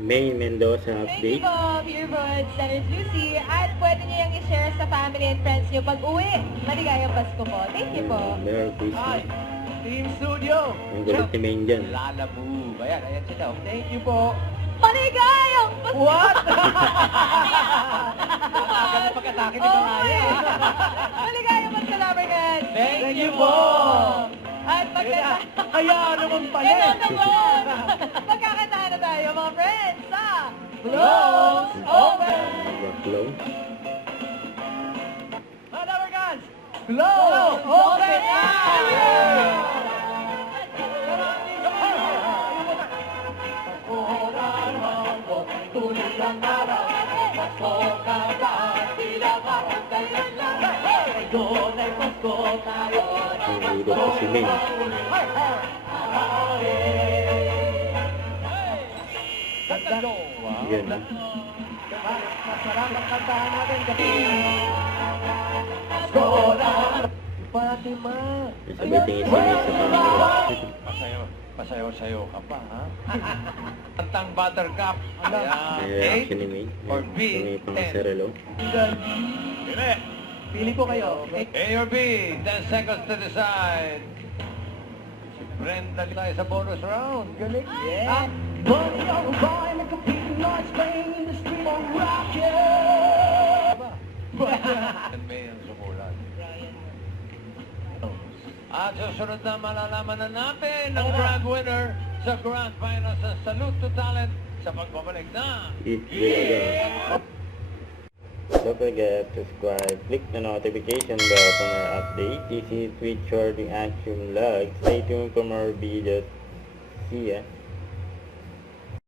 May Mendoza Thank you update. po, Earbuds, Senator Lucy. At pwede niyo yung i-share sa family and friends niyo pag uwi. Maligayang Pasko po. Thank you po. Merry Christmas. Team Studio. Ang galit ni Maine dyan. Lalabu. Ayan, ayan sila. Thank you po. Maligayang Pasko! What? Tagal na pagkatake ni Mamaya. Maligayang Pasko, Lovercats! Thank you po. At magkanta... Kaya naman pala. Ganun naman! Magkakantahan na tayo, mga friends, sa Close Open! Close. Mga Lovercats, close open tuloy ang araw, Pasko ka ba? Tila ba ang kailan lang? Ngayon ay Pasko tayo. Ang hidot pa si Maine. Yan. Masarap ang kantahan natin kasi. Pasko na! Fatima! Sabay tingin si Maine sa camera. Pasayaw-sayaw ka pa, ha? Kantang Buttercup. May reaction ni Maine. Or B, May pang 10. Cerelo. Pili. Pili po kayo. A or B, 10 seconds to decide. Si Brenda tayo sa bonus round. Galing. Yeah. Money on the line, like a competing lights playing in the street on rocket. Brian May ang sumulat. At susunod na malalaman na natin ang grand winner sa grand final sa Salute to Talent sa pagbabalik na It will go. Don't forget to subscribe, click the notification bell for more updates. This is Twitch Shorting Action Vlog. Stay tuned for more videos. See ya.